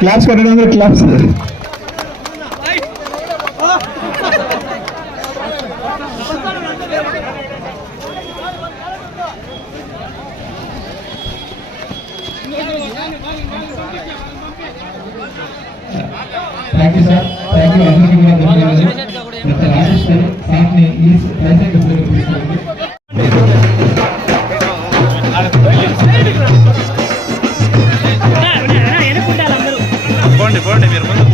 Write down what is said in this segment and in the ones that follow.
Claps కొట్టడం అందరూ claps. Thank you sir, thank you. అందరికీ కూడా ధన్యవాదాలు. రాజేష్ గారు సార్ని ఈ ప్రయత్నం తీసుకోండి. పోండి మీరు ముందు.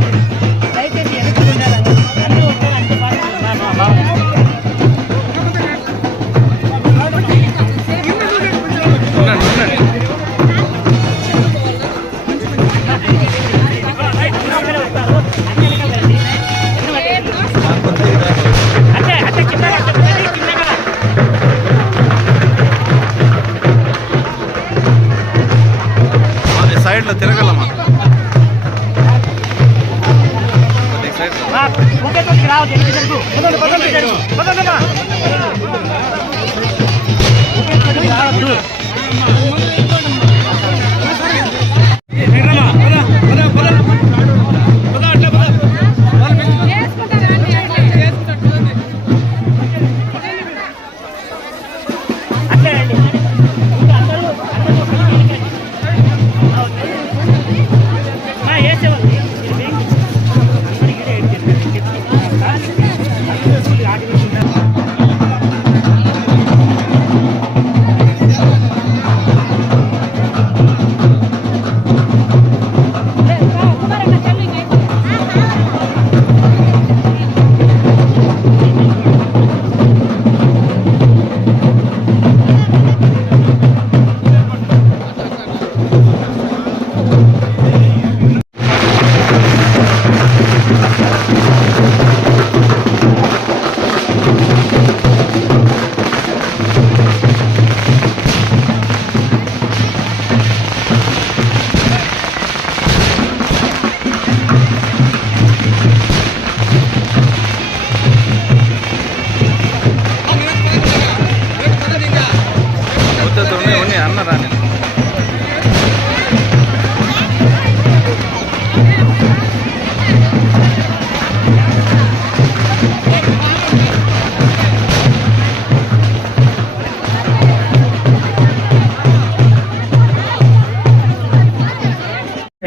సైడ్లో తిరగలమ్మా.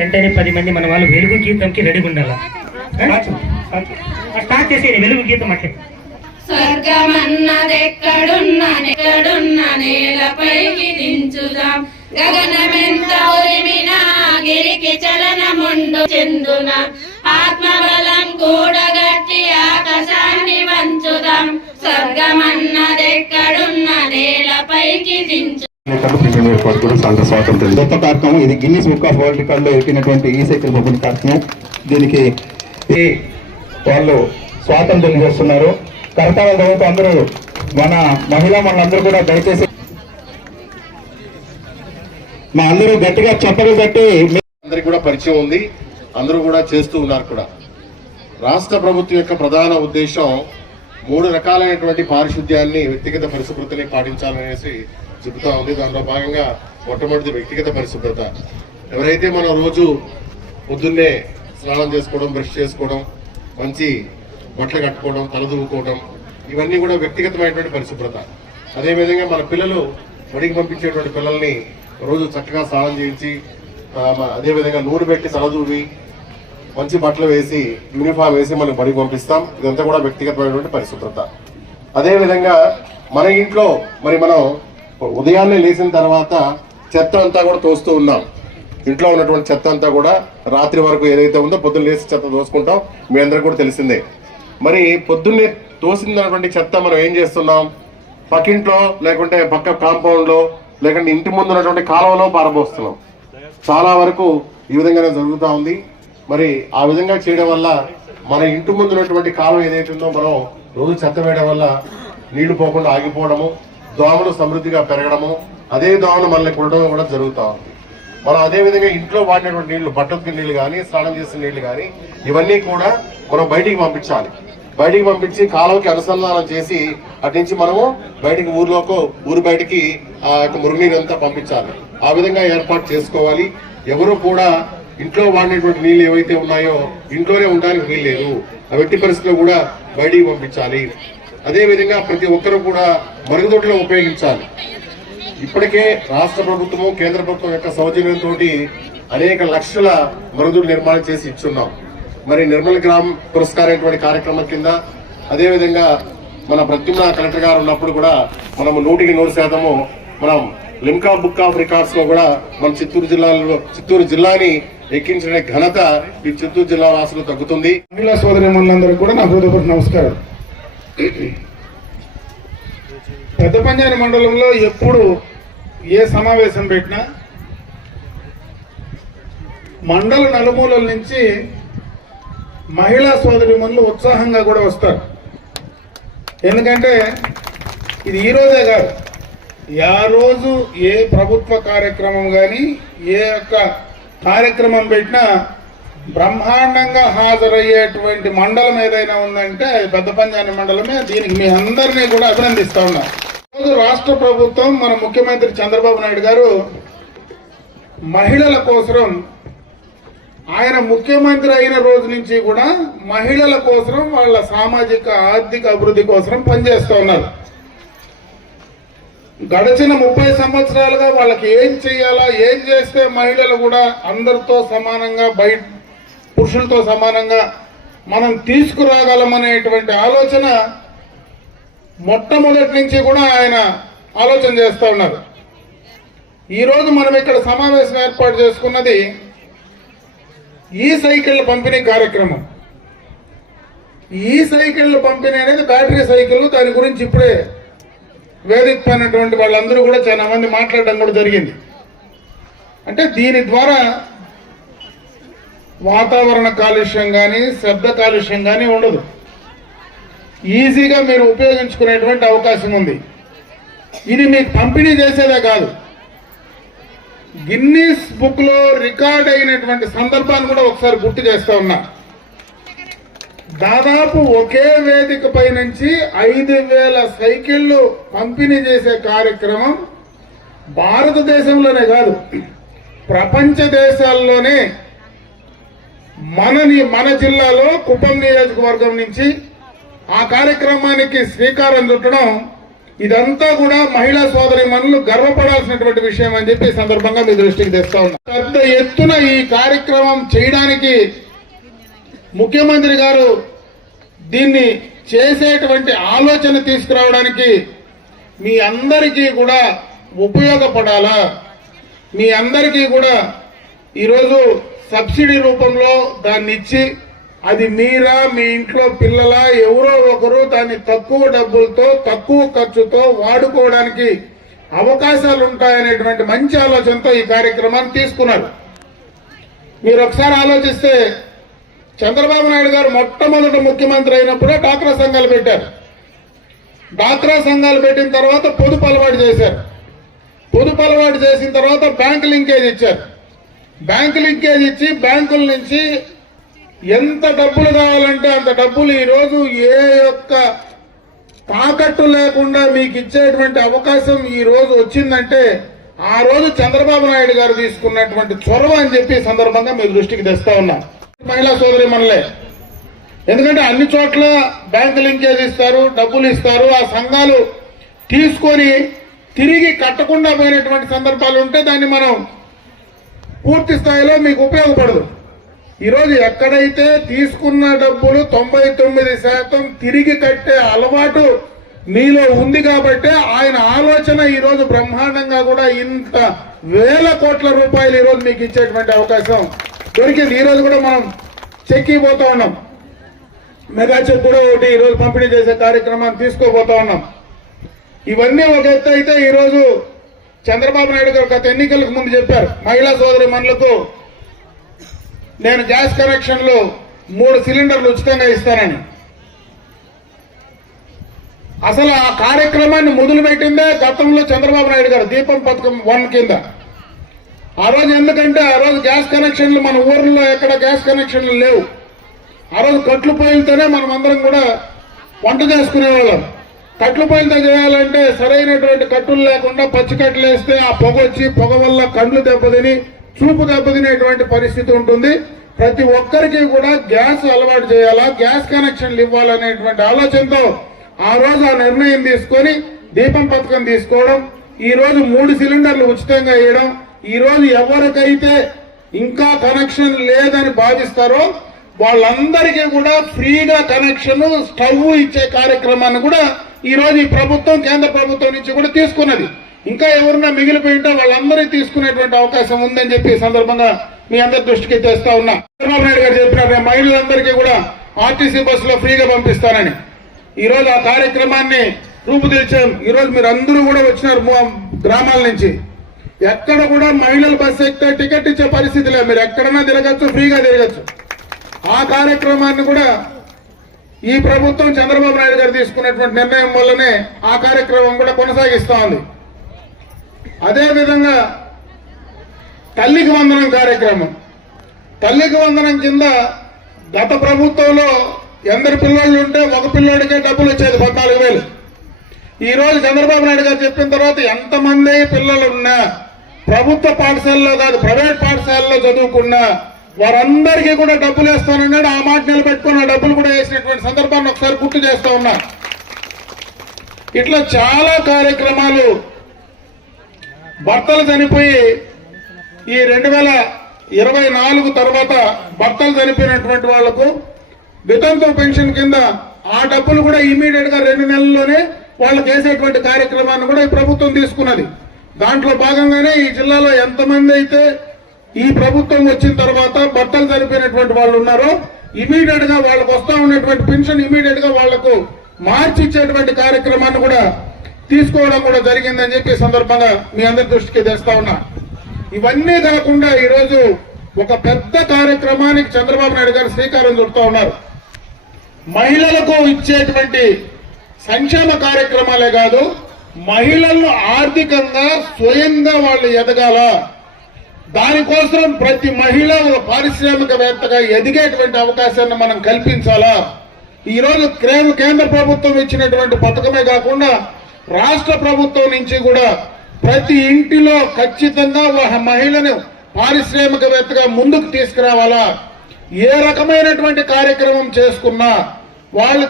వెంటనే 10 మంది మన వాళ్ళు వెలుగు గీతంకి రెడీగా ఉండాలి. స్టార్ట్ చేసేది వెలుగు గీతం అంటే. స్వర్గమన్నదెక్కడున్న నేలపైకి దించుదాం, గగనమెంత ఉరిమినా గిరికి చలనముండు చెందున, ఆత్మబలం కూడగట్టి ఆకాశాన్ని వంచుదాం, స్వర్గమన్నదెక్కడున్న నేలపైకి దించు. గొప్ప కార్యక్రమం ఇది. Guinness book of world record లో ఎక్కినటువంటి ఈ సైకిల్ పంపిణీ కార్యక్రమం. దీనికి వాళ్ళు స్వాతంత్రం చేస్తున్నారు. కర్తవ్యాలు చదువుతూ అందరూ మన మహిళలందరూ కూడా దయచేసి మా అందరూ గట్టిగా చెప్పలు కట్టి అందరికి కూడా పరిచయం ఉంది, అందరూ కూడా చేస్తూ ఉన్నారు కూడా. రాష్ట్ర ప్రభుత్వం యొక్క ప్రధాన ఉద్దేశం 3 రకాలైనటువంటి పారిశుద్ధ్యాన్ని, వ్యక్తిగత పరిశుభ్రతని పాటించాలనేసి చెబుతా ఉంది. దానిలో భాగంగా మొట్టమొదటి వ్యక్తిగత పరిశుభ్రత. ఎవరైతే మనం రోజు పొద్దున్నే స్నానం చేసుకోవడం, బ్రష్ చేసుకోవడం, మంచి బట్టలు కట్టుకోవడం, తలదూకోవడం, ఇవన్నీ కూడా వ్యక్తిగతమైనటువంటి పరిశుభ్రత. అదేవిధంగా మన పిల్లలు బడికి పంపించేటువంటి పిల్లల్ని రోజు చక్కగా స్నానం చేయించి, అదేవిధంగా నూనె పెట్టి తలదూవి మంచి బట్టలు వేసి యూనిఫామ్ వేసి మనం బడికి పంపిస్తాం. ఇదంతా కూడా వ్యక్తిగతమైనటువంటి పరిశుభ్రత. అదేవిధంగా మన ఇంట్లో మరి మనం ఉదయాన్నే లేచిన తర్వాత చెత్త అంతా కూడా తోస్తూ ఉన్నాం. ఇంట్లో ఉన్నటువంటి చెత్త అంతా కూడా రాత్రి వరకు ఏదైతే ఉందో పొద్దున్న లేచి చెత్త తోసుకుంటాం. మీ అందరికీ కూడా తెలిసిందే. మరి పొద్దున్నే తోసినటువంటి చెత్త మనం ఏం చేస్తున్నాం? పక్కింట్లో, లేకుంటే పక్క కాంపౌండ్లో, లేకుంటే ఇంటి ముందు ఉన్నటువంటి కాలువలో పారబోస్తున్నాం. చాలా వరకు ఈ విధంగానే జరుగుతూ ఉంది. మరి ఆ విధంగా చేయడం వల్ల మన ఇంటి ముందు ఉన్నటువంటి కాలువ ఏదైతే ఉందో మనం రోజు చెత్త వేయడం వల్ల నీళ్లు పోకుండా ఆగిపోవడము, దోమలు సమృద్ధిగా పెరగడము, అదే దోమలు మనల్ని కొట్టడం కూడా జరుగుతూ ఉంది. మనం అదేవిధంగా ఇంట్లో వాడినటువంటి నీళ్లు, బట్టలకి నీళ్లు కానీ, స్నానం చేసిన నీళ్లు కానీ, ఇవన్నీ కూడా మనం బయటికి పంపించాలి. బయటికి పంపించి కాలువకి అనుసంధానం చేసి అటు నుంచి మనము బయటికి ఊరు బయటికి ఆ యొక్క మురుగునీరు అంతా పంపించాలి. ఆ విధంగా ఏర్పాటు చేసుకోవాలి. ఎవరు కూడా ఇంట్లో వాడినటువంటి నీళ్ళు ఏవైతే ఉన్నాయో ఇంట్లోనే ఉండడానికి వీల్లేదు. ఆ ఎట్టి పరిస్థితుల్లో కూడా బయటికి పంపించాలి. అదే విధంగా ప్రతి ఒక్కరూ కూడా మరుగుదొడ్లు ఉపయోగించాలి. ఇప్పటికే రాష్ట్ర ప్రభుత్వము కేంద్ర ప్రభుత్వం యొక్క సౌజన్యంతో అనేక లక్షల మరుగుదొడ్లు నిర్మాణం చేసి ఇచ్చున్నాం. మరి నిర్మల్ గ్రామ్ పురస్కారం కార్యక్రమం కింద అదేవిధంగా మన ప్రత్యుమ్న కలెక్టర్ గారు ఉన్నప్పుడు కూడా మనము 100% మనం లిమ్కా బుక్ ఆఫ్ రికార్డ్స్ లో కూడా మన చిత్తూరు జిల్లాని ఎక్కించిన ఘనత ఈ చిత్తూరు జిల్లా వాసులు తగ్గుతుంది. మహిళా సోదరిమణులందరూ కూడా నా హృదయపూర్వక నమస్కారం. పెద్దపంజాని మండలంలో ఎప్పుడు ఏ సమావేశం పెట్టినా మండల నలుమూలల నుంచి మహిళా సోదరిమణులు ఉత్సాహంగా కూడా వస్తారు. ఎందుకంటే ఇది ఈ రోజే కాదు, ఆ రోజు ఏ ప్రభుత్వ కార్యక్రమం కానీ ఏ యొక్క కార్యక్రమం పెట్టినా బ్రహ్మాండంగా హాజరయ్యేటువంటి మండలం ఏదైనా ఉందంటే అది పెద్దపంజాని మండలమే. దీనికి మీ అందరినీ కూడా అభినందిస్తా ఉన్నా. ఈరోజు రాష్ట్ర ప్రభుత్వం మన ముఖ్యమంత్రి చంద్రబాబు నాయుడు గారు మహిళల కోసం ఆయన ముఖ్యమంత్రి అయిన రోజు నుంచి కూడా మహిళల కోసం వాళ్ళ సామాజిక ఆర్థిక అభివృద్ధి కోసం పనిచేస్తూ ఉన్నారు. గడిచిన 30 సంవత్సరాలుగా వాళ్ళకి ఏం చేయాలా, ఏం చేస్తే మహిళలు కూడా అందరితో సమానంగా పురుషులతో సమానంగా మనం తీసుకురాగలమనేటువంటి ఆలోచన మొట్టమొదటి నుంచి కూడా ఆయన ఆలోచన చేస్తూ ఉన్నారు. ఈరోజు మనం ఇక్కడ సమావేశం ఏర్పాటు చేసుకున్నది ఈ సైకిళ్ళ పంపిణీ కార్యక్రమం. ఈ సైకిళ్ళ పంపిణీ అనేది బ్యాటరీ సైకిల్. దాని గురించి ఇప్పుడే వేదిక పైనటువంటి వాళ్ళందరూ కూడా చాలా మంది మాట్లాడడం కూడా జరిగింది. అంటే దీని ద్వారా వాతావరణ కాలుష్యం కానీ శబ్ద కాలుష్యం కానీ ఉండదు. ఈజీగా మీరు ఉపయోగించుకునేటువంటి అవకాశం ఉంది. ఇది మీకు పంపిణీ చేసేదే కాదు, గిన్నీస్ బుక్ లో రికార్డ్ అయినటువంటి సందర్భాన్ని కూడా ఒకసారి గుర్తు చేస్తా ఉన్నా. దాదాపు ఒకే వేదిక పై నుంచి 5,000 సైకిళ్లు పంపిణీ చేసే కార్యక్రమం భారతదేశంలోనే కాదు ప్రపంచ దేశాల్లోనే మన జిల్లాలో కుప్పం నియోజకవర్గం నుంచి ఆ కార్యక్రమానికి శ్రీకారం చుట్టడం ఇదంతా కూడా మహిళా సోదరీమణులు గర్వపడాల్సినటువంటి విషయం అని చెప్పి ఈ సందర్భంగా మీ దృష్టికి తెస్తా ఉన్నా. పెద్ద ఎత్తున ఈ కార్యక్రమం చేయడానికి ముఖ్యమంత్రి గారు దీన్ని చేసేటువంటి ఆలోచన తీసుకురావడానికి మీ అందరికీ కూడా ఉపయోగపడాలా, మీ అందరికీ కూడా ఈరోజు సబ్సిడీ రూపంలో దాన్ని ఇచ్చి అది మీరా మీ ఇంట్లో పిల్లలా ఎవరో ఒకరు దాన్ని తక్కువ డబ్బులతో తక్కువ ఖర్చుతో వాడుకోవడానికి అవకాశాలు ఉంటాయనేటువంటి మంచి ఆలోచనతో ఈ కార్యక్రమాన్ని తీసుకున్నారు. మీరు ఒకసారి ఆలోచిస్తే చంద్రబాబు నాయుడు గారు మొట్టమొదటి ముఖ్యమంత్రి అయినప్పుడే డ్వాక్రా సంఘాలు పెట్టారు. డ్వాక్రా సంఘాలు పెట్టిన తర్వాత పొదుపు అలవాటు చేశారు. పొదుపు అలవాటు చేసిన తర్వాత బ్యాంకు లింకేజ్ ఇచ్చారు. బ్యాంకు లింకేజ్ ఇచ్చి బ్యాంకుల నుంచి ఎంత డబ్బులు కావాలంటే అంత డబ్బులు ఈరోజు ఏ యొక్క తాకట్టు లేకుండా మీకు ఇచ్చేటువంటి అవకాశం ఈ రోజు వచ్చిందంటే ఆ రోజు చంద్రబాబు నాయుడు గారు తీసుకున్నటువంటి చొరవ అని చెప్పి సందర్భంగా మీ దృష్టికి తెస్తా ఉన్నా. మహిళా సోదరీమణులే, ఎందుకంటే అన్ని చోట్ల బ్యాంకు లింకేజ్ ఇస్తారు, డబ్బులు ఇస్తారు. ఆ సంఘాలు తీసుకొని తిరిగి కట్టకుండా పోయినటువంటి సందర్భాలు ఉంటే దాన్ని మనం పూర్తి స్థాయిలో మీకు ఉపయోగపడదు. ఈరోజు ఎక్కడైతే తీసుకున్న డబ్బులు 99% తిరిగి కట్టే అలవాటు మీలో ఉంది కాబట్టి ఆయన ఆలోచన ఈరోజు బ్రహ్మాండంగా కూడా ఇంత వేల కోట్ల రూపాయలు ఈరోజు మీకు ఇచ్చేటువంటి అవకాశం దొరికింది. ఈరోజు కూడా మనం చెక్కి పోతా ఉన్నాం. మెగా చెక్ కూడా ఒకటి ఈరోజు పంపిణీ చేసే కార్యక్రమాన్ని తీసుకోబోతా ఉన్నాం. ఇవన్నీ ఒక ఎత్తు అయితే ఈరోజు చంద్రబాబు నాయుడు గారు గత ఎన్నికలకు ముందు చెప్పారు మహిళా సోదరీమణులకు నేను గ్యాస్ కనెక్షన్లు 3 సిలిండర్లు ఉచితంగా ఇస్తానని. అసలు ఆ కార్యక్రమాన్ని మొదలుపెట్టిందే గతంలో చంద్రబాబు నాయుడు గారు దీపం పథకం 1 కింద. ఆ రోజు ఎందుకంటే ఆ రోజు గ్యాస్ కనెక్షన్లు మన ఊర్లో ఎక్కడ గ్యాస్ కనెక్షన్లు లేవు. ఆ రోజు కట్లు పొయ్యిలతోనే మనం అందరం కూడా వంట చేసుకునేవాళ్ళం. కట్లు పొయ్యిలతో చేయాలంటే సరైనటువంటి కట్టులు లేకుండా పచ్చి కట్టలు వేస్తే ఆ పొగ వచ్చి పొగ వల్ల కళ్ళు దెబ్బతిని చూపు దెబ్బతినేటువంటి పరిస్థితి ఉంటుంది. ప్రతి ఒక్కరికి కూడా గ్యాస్ అలవాటు చేయాలా, గ్యాస్ కనెక్షన్లు ఇవ్వాలనేటువంటి ఆలోచనతో ఆ రోజు ఆ నిర్ణయం తీసుకొని దీపం పథకం తీసుకోవడం, ఈ రోజు 3 సిలిండర్లు ఉచితంగా ఇవ్వడం, ఈ రోజు ఎవరికైతే ఇంకా కనెక్షన్ లేదని భావిస్తారో వాళ్ళందరికీ కూడా ఫ్రీగా కనెక్షన్ స్టవ్ ఇచ్చే కార్యక్రమాన్ని కూడా ఈ రోజు ఈ ప్రభుత్వం కేంద్ర ప్రభుత్వం నుంచి కూడా తీసుకున్నది. ఇంకా ఎవరన్నా మిగిలిపోయి ఉంటే వాళ్ళందరికీ తీసుకునేటువంటి అవకాశం ఉందని చెప్పి ఈ సందర్భంగా మీ అందరి దృష్టికి తెస్తా ఉన్నా. చంద్రబాబు నాయుడు గారు చెప్పినారు మహిళలందరికీ కూడా ఆర్టీసీ బస్సులో ఫ్రీగా పంపిస్తానని. ఈ రోజు ఆ కార్యక్రమాన్ని రూపుదిద్దాం. ఈ రోజు మీరు అందరూ కూడా వచ్చినారు గ్రామాల నుంచి. ఎక్కడ కూడా మహిళలు బస్సు ఎక్కితే టికెట్ ఇచ్చే పరిస్థితి లేదు. మీరు ఎక్కడన్నా తిరగచ్చు, ఫ్రీగా తిరగచ్చు. ఆ కార్యక్రమాన్ని కూడా ఈ ప్రభుత్వం చంద్రబాబు నాయుడు గారు తీసుకున్నటువంటి నిర్ణయం వల్లనే ఆ కార్యక్రమం కూడా కొనసాగిస్తా ఉంది. అదేవిధంగా తల్లికి వందనం కార్యక్రమం, తల్లికి వందనం కింద గత ప్రభుత్వంలో ఎందరు పిల్లలు ఉంటే ఒక పిల్లోడికే డబ్బులు వచ్చేది 14,000. ఈ రోజు చంద్రబాబు నాయుడు గారు చెప్పిన తర్వాత ఎంతమంది పిల్లలు ఉన్నా ప్రభుత్వ పాఠశాలలో కాదు ప్రైవేట్ పాఠశాలలో చదువుకున్నా వారందరికీ కూడా డబ్బులు వేస్తానన్నాడు. ఆ మాట నిలబెట్టుకుని ఆ డబ్బులు కూడా వేసినటువంటి సందర్భాన్ని ఒకసారి గుర్తు చేస్తా ఉన్నా. ఇట్లా చాలా కార్యక్రమాలు భర్తలు చనిపోయి ఈ 2024 తర్వాత భర్తలు చనిపోయినటువంటి వాళ్లకు వితంతు పెన్షన్ కింద ఆ డబ్బులు కూడా ఇమీడియట్ గా 2 నెలల్లోనే వాళ్ళకి వేసేటువంటి కార్యక్రమాన్ని కూడా ఈ ప్రభుత్వం తీసుకున్నది. దాంట్లో భాగంగానే ఈ జిల్లాలో ఎంతమంది అయితే ఈ ప్రభుత్వం వచ్చిన తర్వాత భర్తలు చనిపోయినటువంటి వాళ్ళు ఉన్నారో ఇమీడియట్ గా వాళ్ళకు వస్తా ఉన్నటువంటి పెన్షన్ ఇమీడియట్ గా వాళ్లకు మార్చి ఇచ్చేటువంటి కార్యక్రమాన్ని కూడా తీసుకోవడం కూడా జరిగిందని చెప్పి సందర్భంగా మీ అందరి దృష్టికి తెస్తా ఉన్నా. ఇవన్నీ కాకుండా ఈరోజు ఒక పెద్ద కార్యక్రమానికి చంద్రబాబు నాయుడు గారు శ్రీకారం చుడుతూ ఉన్నారు. మహిళలకు ఇచ్చేటువంటి సంక్షేమ కార్యక్రమాలే కాదు, మహిళలను ఆర్థికంగా స్వయంగా వాళ్ళు ఎదగాల, దానికోసం ప్రతి మహిళ ఒక పారిశ్రామికవేత్తగా ఎదిగేటువంటి అవకాశాన్ని మనం కల్పించాలా. ఈరోజు కేంద్ర ప్రభుత్వం ఇచ్చినటువంటి పథకమే కాకుండా రాష్ట్ర ప్రభుత్వం నుంచి కూడా ప్రతి ఇంటిలో ఖచ్చితంగా ఒక మహిళను పారిశ్రామికవేత్తగా ముందుకు తీసుకురావాలా. ఏ రకమైనటువంటి కార్యక్రమం చేసుకున్నా వాళ్ళు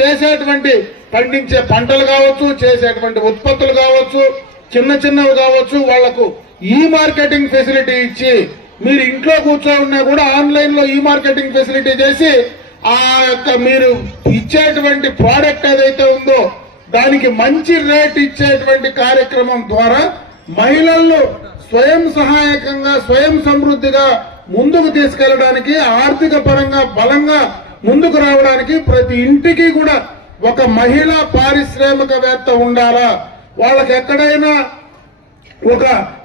చేసేటువంటి పండించే పంటలు కావచ్చు, చేసేటువంటి ఉత్పత్తులు కావచ్చు, చిన్నవి కావచ్చు, వాళ్లకు ఈ మార్కెటింగ్ ఫెసిలిటీ ఇచ్చి మీరు ఇంట్లో కూర్చోన్నా కూడా ఆన్లైన్ లో ఈ మార్కెటింగ్ ఫెసిలిటీ చేసి ఆ యొక్క మీరు ఇచ్చేటువంటి ప్రోడక్ట్ ఏదైతే ఉందో దానికి మంచి రేట్ ఇచ్చేటువంటి కార్యక్రమం ద్వారా మహిళలు స్వయం సహాయకంగా స్వయం సమృద్ధిగా ముందుకు తీసుకెళ్లడానికి ఆర్థిక పరంగా బలంగా ముందుకు రావడానికి ప్రతి ఇంటికి కూడా ఒక మహిళా పారిశ్రామికవేత్త ఉండాలా. వాళ్ళకి ఎక్కడైనా ఒక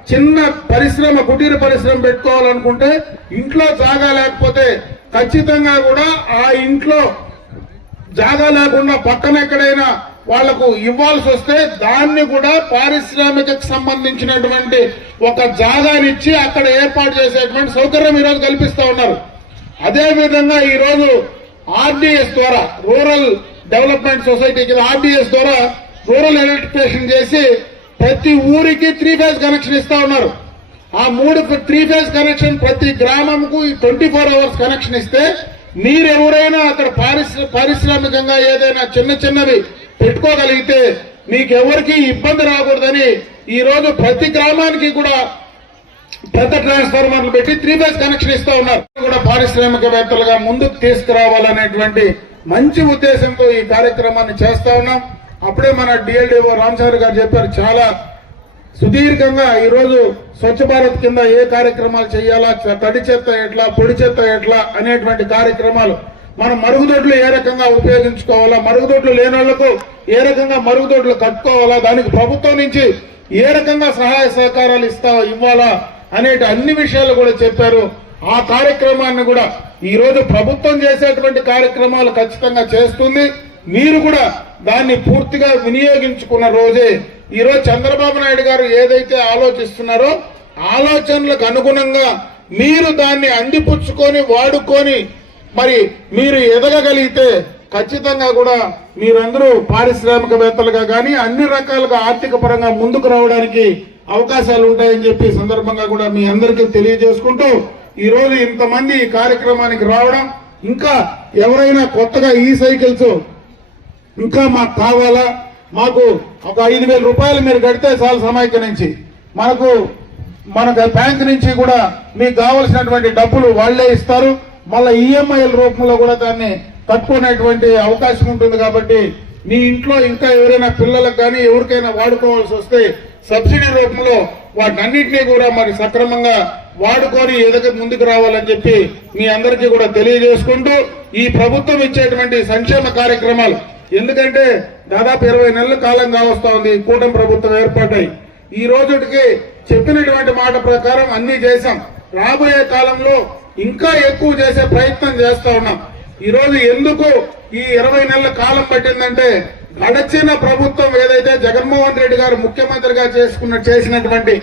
చిన్న పరిశ్రమ కుటీర పరిశ్రమ పెట్టుకోవాలనుకుంటే ఇంట్లో జాగా లేకపోతే ఖచ్చితంగా కూడా ఆ ఇంట్లో జాగా లేకుండా పక్కన ఎక్కడైనా వాళ్లకు ఇవ్వాల్సి వస్తే దాన్ని కూడా పారిశ్రామికకు సంబంధించినటువంటి ఒక జాగానిచ్చి అక్కడ ఏర్పాటు చేసేటువంటి సౌకర్యం ఈరోజు కల్పిస్తా ఉన్నారు. అదే విధంగా ఈరోజు ఆర్డీఎస్ ద్వారా రూరల్ డెవలప్మెంట్ సొసైటీకి ఆర్డీఎస్ ద్వారా రూరల్ ఎలక్ట్రిఫికేషన్ చేసి ప్రతి ఊరికి 3 ఫేజ్ కనెక్షన్ ఇస్తా ఉన్నారు. ఆ 3 ఫేజ్ కనెక్షన్ ప్రతి గ్రామంకు 24 అవర్స్ కనెక్షన్ ఇస్తే మీరు ఎవరైనా అక్కడ పారిశ్రామికంగా ఏదైనా చిన్నవి పెట్టుకోగలిగితే మీకు ఎవరికి ఇబ్బంది రాకూడదని ఈ రోజు ప్రతి గ్రామానికి కూడా పెద్ద ట్రాన్స్ఫార్మర్లు పెట్టి 3 ఫేజ్ కనెక్షన్ ఇస్తా ఉన్నారు. కూడా పారిశ్రామికవేత్తలుగా ముందుకు తీసుకురావాలనేటువంటి మంచి ఉద్దేశంతో ఈ కార్యక్రమాన్ని చేస్తా ఉన్నాం. అప్పుడే మన డిఎల్డిఓ రామచారి గారు చెప్పారు, చాలా సుదీర్ఘంగా ఈరోజు స్వచ్ఛ భారత్ కింద ఏ కార్యక్రమాలు చేయాలా, తడి చెత్త ఎట్లా, పొడి చెత్త ఎట్లా అనేటువంటి కార్యక్రమాలు, మనం మరుగుదొడ్లు ఏ రకంగా ఉపయోగించుకోవాలా, మరుగుదొడ్లు లేని వాళ్లకు ఏ రకంగా మరుగుదొడ్లు కట్టుకోవాలా, దానికి ప్రభుత్వం నుంచి ఏ రకంగా సహాయ సహకారాలు ఇవ్వాలా అనేటి అన్ని విషయాలు కూడా చెప్పారు. ఆ కార్యక్రమాన్ని కూడా ఈ రోజు ప్రభుత్వం చేసేటువంటి కార్యక్రమాలు ఖచ్చితంగా చేస్తుంది. మీరు కూడా దాన్ని పూర్తిగా వినియోగించుకున్న రోజే ఈ రోజు చంద్రబాబు నాయుడు గారు ఏదైతే ఆలోచిస్తున్నారో ఆలోచనలకు అనుగుణంగా మీరు దాన్ని అందిపుచ్చుకొని వాడుకొని మరి మీరు ఎదగగలిగితే ఖచ్చితంగా కూడా మీరందరూ పారిశ్రామికవేత్తలుగా కానీ అన్ని రకాలుగా ఆర్థిక పరంగా ముందుకు రావడానికి అవకాశాలు ఉంటాయని చెప్పి సందర్భంగా కూడా మీ అందరికీ తెలియజేసుకుంటూ ఈ రోజు ఇంతమంది ఈ కార్యక్రమానికి రావడం, ఇంకా ఎవరైనా కొత్తగా ఈ సైకిల్స్ ఇంకా మాకు కావాలా, మాకు ఒక 5,000 రూపాయలు మీరు కడితే చాలు సమైక్య నుంచి మనకు బ్యాంక్ నుంచి కూడా మీకు కావలసినటువంటి డబ్బులు వాళ్లే ఇస్తారు. మళ్ళీ ఈఎంఐల రూపంలో కూడా దాన్ని కట్టుకునేటువంటి అవకాశం ఉంటుంది. కాబట్టి మీ ఇంట్లో ఇంకా ఎవరైనా పిల్లలకు కానీ ఎవరికైనా వాడుకోవాల్సి వస్తే సబ్సిడీ రూపంలో వాటన్నిటినీ కూడా మరి సక్రమంగా వాడుకొని ముందుకు రావాలని చెప్పి మీ అందరికీ కూడా తెలియజేసుకుంటూ ఈ ప్రభుత్వం ఇచ్చేటువంటి సంక్షేమ కార్యక్రమాలు, ఎందుకంటే దాదాపు 20 నెలల కాలం కావస్తా ఉంది కూటమి ప్రభుత్వం ఏర్పాటై. ఈ రోజుకి చెప్పినటువంటి మాట ప్రకారం అన్ని చేశాం. రాబోయే కాలంలో ఇంకా ఎక్కువ చేసే ప్రయత్నం చేస్తా ఉన్నాం. ఈ రోజు ఎందుకు ఈ 20 నెలల కాలం పట్టిందంటే గడచిన ప్రభుత్వం ఏదైతే జగన్మోహన్ రెడ్డి గారు ముఖ్యమంత్రిగా చేసినటువంటి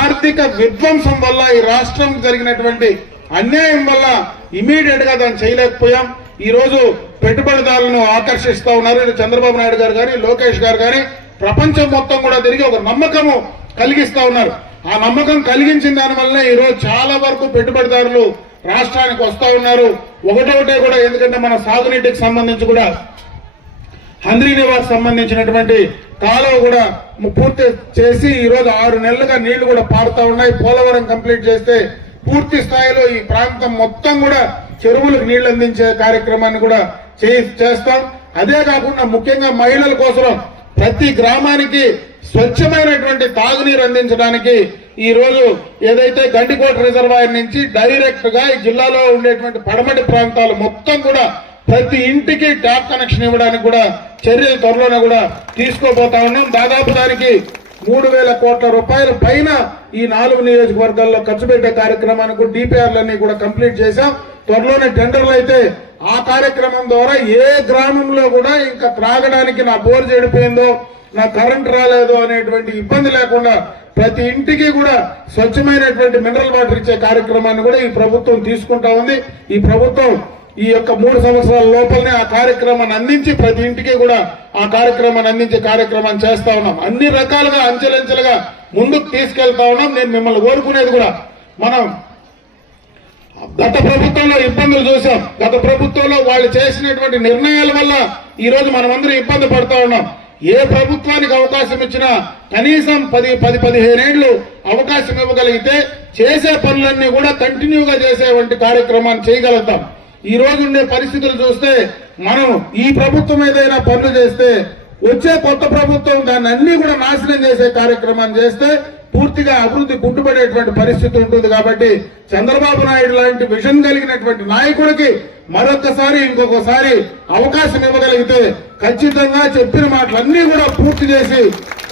ఆర్థిక విధ్వంసం వల్ల ఈ రాష్ట్రం జరిగినటువంటి అన్యాయం వల్ల ఇమీడియట్ గా దాన్ని చేయలేకపోయాం. ఈ రోజు పెట్టుబడిదారులను ఆకర్షిస్తా ఉన్నారు చంద్రబాబు నాయుడు గారు కానీ లోకేష్ గారు కానీ ప్రపంచం మొత్తం కూడా తిరిగి ఒక నమ్మకము కలిగిస్తా ఉన్నారు. ఆ నమ్మకం కలిగించిన దాని వల్లనే ఈ రోజు చాలా వరకు పెట్టుబడిదారులు రాష్ట్రానికి వస్తా ఉన్నారు. ఒకటొకటే కూడా, ఎందుకంటే మన సాగునీటికి సంబంధించి కూడా హంద్రీ నివాస్ సంబంధించినటువంటి కాలువ కూడా పూర్తి చేసి ఈ రోజు 6 నెలలుగా నీళ్లు కూడా పారుతా ఉన్నాయి. పోలవరం కంప్లీట్ చేస్తే పూర్తి స్థాయిలో ఈ ప్రాంతం మొత్తం కూడా చెరువులకు నీళ్లు అందించే కార్యక్రమాన్ని కూడా చేస్తాం. అదే కాకుండా ముఖ్యంగా మహిళల కోసం ప్రతి గ్రామానికి స్వచ్ఛమైనటువంటి తాగునీరు అందించడానికి ఈ రోజు ఏదైతే గండికోట రిజర్వాయర్ నుంచి డైరెక్ట్ గా ఈ జిల్లాలో ఉండేటువంటి పడమటి ప్రాంతాలు మొత్తం కూడా ప్రతి ఇంటికి ట్యాప్ కనెక్షన్ ఇవ్వడానికి కూడా చర్యలు త్వరలోనే కూడా తీసుకోబోతా ఉన్నాం. దాదాపు దానికి 3,000 కోట్ల రూపాయల పైన ఈ 4 నియోజకవర్గాల్లో ఖర్చు పెట్టే కార్యక్రమానికి డిపిఆర్లన్నీ కూడా కంప్లీట్ చేశాం. త్వరలోనే టెండర్లు అయితే ఆ కార్యక్రమం ద్వారా ఏ గ్రామంలో కూడా ఇంకా త్రాగడానికి నా బోర్ చెడిపోయిందో, నా కరెంట్ రాలేదు అనేటువంటి ఇబ్బంది లేకుండా ప్రతి ఇంటికి కూడా స్వచ్ఛమైనటువంటి మినరల్ వాటర్ ఇచ్చే కార్యక్రమాన్ని కూడా ఈ ప్రభుత్వం తీసుకుంటా ఉంది. ఈ ప్రభుత్వం ఈ యొక్క 3 సంవత్సరాల లోపలనే ఆ కార్యక్రమాన్ని అందించి ప్రతి ఇంటికి కూడా ఆ కార్యక్రమాన్ని అందించే కార్యక్రమాన్ని చేస్తా ఉన్నాం. అన్ని రకాలుగా అంచెలంచెలుగా ముందుకు తీసుకెళ్తా ఉన్నాం. నేను మిమ్మల్ని కోరుకునేది కూడా, మనం గత ప్రభుత్వంలో ఇబ్బందులు చూసాం. గత ప్రభుత్వంలో వాళ్ళు చేసినటువంటి నిర్ణయాల వల్ల ఈ రోజు మనమందరం ఇబ్బంది పడతా ఉన్నాం. ఏ ప్రభుత్వానికి అవకాశం ఇచ్చినా కనీసం 10-15 ఏళ్లు అవకాశం ఇవ్వగలిగితే చేసే పనులన్నీ కూడా కంటిన్యూగా చేసేటువంటి కార్యక్రమాన్ని చేయగలుగుతాం. ఈ రోజు ఉండే పరిస్థితులు చూస్తే మనం ఈ ప్రభుత్వం ఏదైనా పనులు చేస్తే వచ్చే కొత్త ప్రభుత్వం దాన్ని అన్ని కూడా నాశనం చేసే కార్యక్రమాన్ని చేస్తే పూర్తిగా అభివృద్ధి కుంటుపడేటువంటి పరిస్థితి ఉంటుంది. కాబట్టి చంద్రబాబు నాయుడు లాంటి విజన్ కలిగినటువంటి నాయకుడికి మరొకసారి ఇంకొకసారి అవకాశం ఇవ్వగలిగితే ఖచ్చితంగా చెప్పిన మాటలన్నీ కూడా పూర్తి చేసి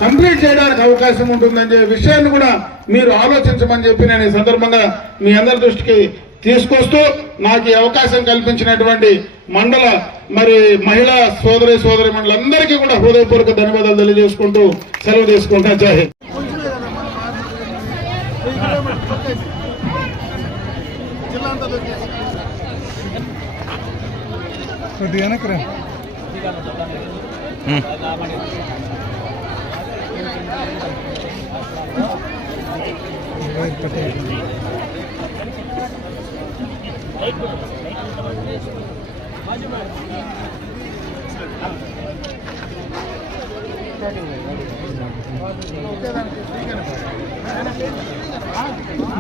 కంప్లీట్ చేయడానికి అవకాశం ఉంటుందనే విషయాన్ని కూడా మీరు ఆలోచించమని చెప్పి నేను ఈ సందర్భంగా మీ అందరి దృష్టికి తీసుకొస్తూ నాకు ఈ అవకాశం కల్పించినటువంటి మండల మహిళా సోదరి మండలందరికీ కూడా హృదయపూర్వక ధన్యవాదాలు తెలియజేసుకుంటూ సెలవు తీసుకుంటా. జై హింద్.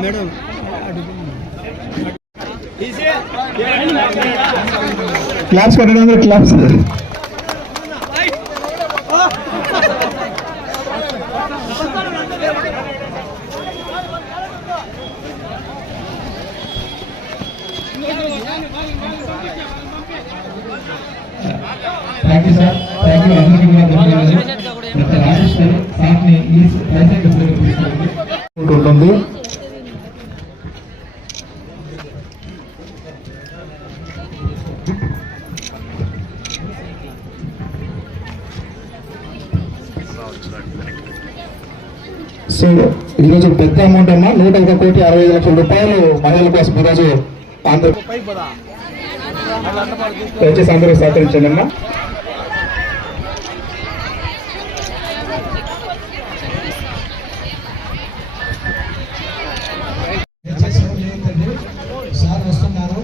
మేడం క్లాప్స్ కొట్టండి అందరూ, claps. Thank you sir, thank you. అందరికీ కూడా ధన్యవాదాలు. రాజేష్ గారు సార్ని ఈ ఉంటుంది. సో ఈరోజు పెద్ద అమౌంట్ అమ్మా, 101,65,00,000 రూపాయలు మహిళల కోసం ఈరోజు ఆంధ్ర దయచేసి అందరూ సహకరించండి అమ్మా. సార్ వస్తున్నారు.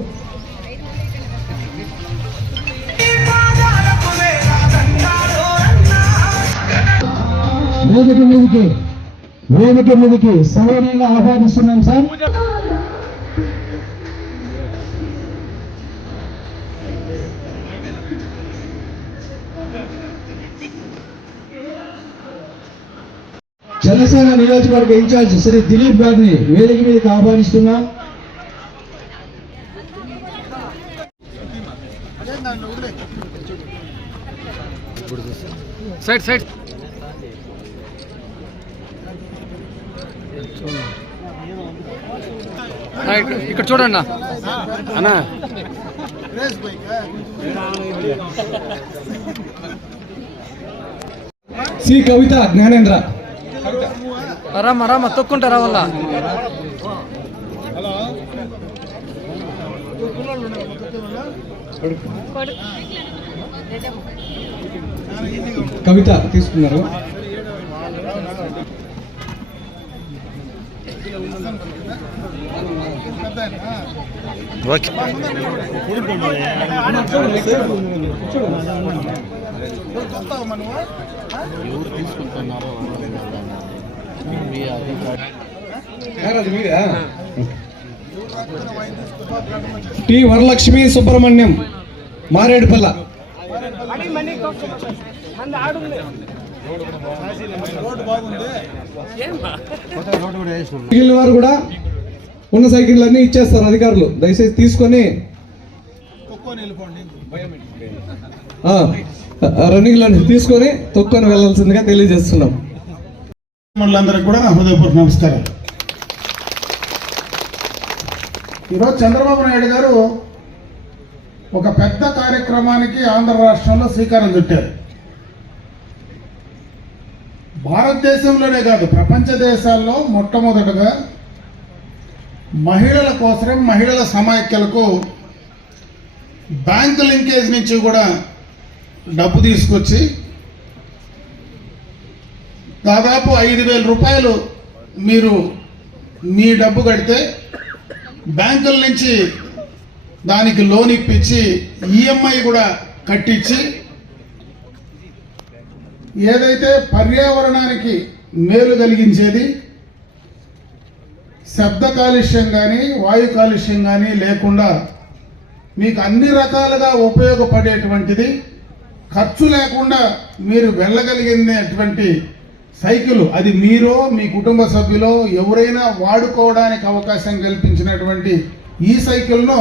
వేదిక మీదకి సౌర్యంగా ఆహ్వానిస్తున్నాం సార్. జనసేన నియోజకవర్గ ఇన్ఛార్జ్ శ్రీ దిలీప్ గారిని వేదిక మీదకి ఆహ్వానిస్తున్నాం. సైడ్ సైడ్ ఇక్కడ చూడండి అన్న. సి కవిత జ్ఞానేంద్ర. రామ తొక్కుంటారా వల్ల కవిత తీసుకున్నారు. Okay T Varalakshmi Subrahmanyam Maredupalli. మిగిలిన వారు కూడా ఉన్న సైకిళ్ళన్నీ ఇచ్చేస్తారు అధికారులు. దయచేసి తీసుకొని రన్నింగ్లన్నీ తీసుకొని తొక్కొని వెళ్లాల్సిందిగా తెలియజేస్తున్నాం. అందరికి కూడా నా హృదయపూర్వక నమస్కారం. ఈరోజు చంద్రబాబు నాయుడు గారు ఒక పెద్ద కార్యక్రమానికి ఆంధ్ర రాష్ట్రంలో శ్రీకారం చుట్టారు. భారతదేశంలోనే కాదు, ప్రపంచ దేశాల్లో మొట్టమొదటగా మహిళల కోసం, మహిళల సమాఖ్యలకు బ్యాంకు లింకేజ్ నుంచి కూడా డబ్బు తీసుకొచ్చి దాదాపు 5,000 రూపాయలు మీరు మీ డబ్బు కడితే బ్యాంకుల నుంచి దానికి లోన్ ఇప్పించి ఈఎంఐ కూడా కట్టించి ఏదైతే పర్యావరణానికి మేలు కలిగించేది, శబ్ద కాలుష్యం కానీ వాయు కాలుష్యం కానీ లేకుండా మీకు అన్ని రకాలుగా ఉపయోగపడేటువంటిది, ఖర్చు లేకుండా మీరు వెళ్ళగలిగినటువంటి సైకిల్, అది మీరో మీ కుటుంబ సభ్యులో ఎవరైనా వాడుకోవడానికి అవకాశం కల్పించినటువంటి ఈ సైకిల్ను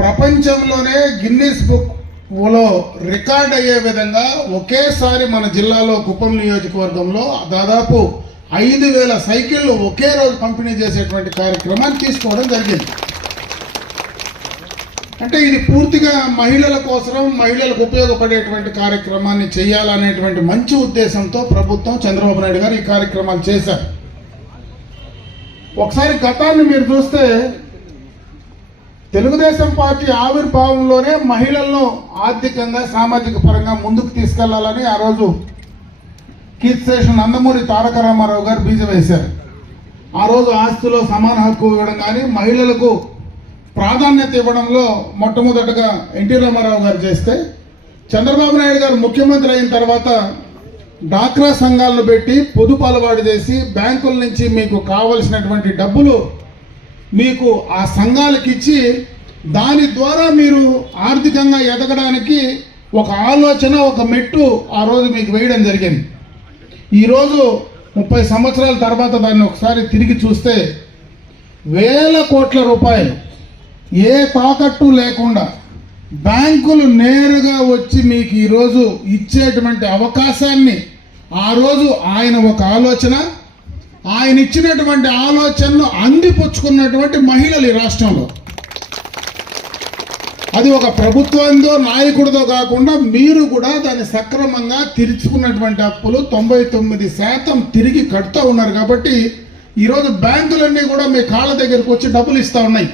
ప్రపంచంలోనే గిన్నీస్ బుక్లో రికార్డ్ అయ్యే విధంగా ఒకేసారి మన జిల్లాలో కుప్పం నియోజకవర్గంలో దాదాపు 5,000 సైకిళ్ళు ఒకే రోజు పంపిణీ చేసేటువంటి కార్యక్రమాన్ని తీసుకోవడం జరిగింది. అంటే ఇది పూర్తిగా మహిళల కోసం, మహిళలకు ఉపయోగపడేటువంటి కార్యక్రమాన్ని చేయాలనేటువంటి మంచి ఉద్దేశంతో ప్రభుత్వం, చంద్రబాబు నాయుడు గారు ఈ కార్యక్రమాలు చేశారు. ఒకసారి గతాన్ని మీరు చూస్తే తెలుగుదేశం పార్టీ ఆవిర్భావంలోనే మహిళలను ఆర్థికంగా, సామాజిక పరంగా ముందుకు తీసుకెళ్లాలని ఆ రోజు కీర్తిశేషం నందమూరి తారక రామారావు గారు బీజం వేశారు. ఆ రోజు ఆస్తిలో సమాన హక్కు ఇవ్వడం కానీ, మహిళలకు ప్రాధాన్యత ఇవ్వడంలో మొట్టమొదటగా ఎన్టీ రామారావు గారు చేస్తే, చంద్రబాబు నాయుడు గారు ముఖ్యమంత్రి అయిన తర్వాత డాక్రా సంఘాలను పెట్టి పొదుపు అలవాటు చేసి బ్యాంకుల నుంచి మీకు కావలసినటువంటి డబ్బులు మీకు ఆ సంఘాలకు ఇచ్చి దాని ద్వారా మీరు ఆర్థికంగా ఎదగడానికి ఒక ఆలోచన, ఒక మెట్టు ఆ రోజు మీకు వేయడం జరిగింది. ఈరోజు 30 సంవత్సరాల తర్వాత దాన్ని ఒకసారి తిరిగి చూస్తే వేల కోట్ల రూపాయలు ఏ తాకట్టు లేకుండా బ్యాంకులు నేరుగా వచ్చి మీకు ఈరోజు ఇచ్చేటువంటి అవకాశాన్ని ఆ రోజు ఆయన ఒక ఆలోచన, ఆయన ఇచ్చినటువంటి ఆలోచనను అందిపుచ్చుకున్నటువంటి మహిళలు ఈ రాష్ట్రంలో, అది ఒక ప్రభుత్వంతో నాయకుడితో కాకుండా మీరు కూడా దాన్ని సక్రమంగా తీర్చుకున్నటువంటి అప్పులు 99% తిరిగి కడుతూ ఉన్నారు. కాబట్టి ఈరోజు బ్యాంకులన్నీ కూడా మీ కాళ్ళ దగ్గరకు వచ్చి డబ్బులు ఇస్తూ ఉన్నాయి.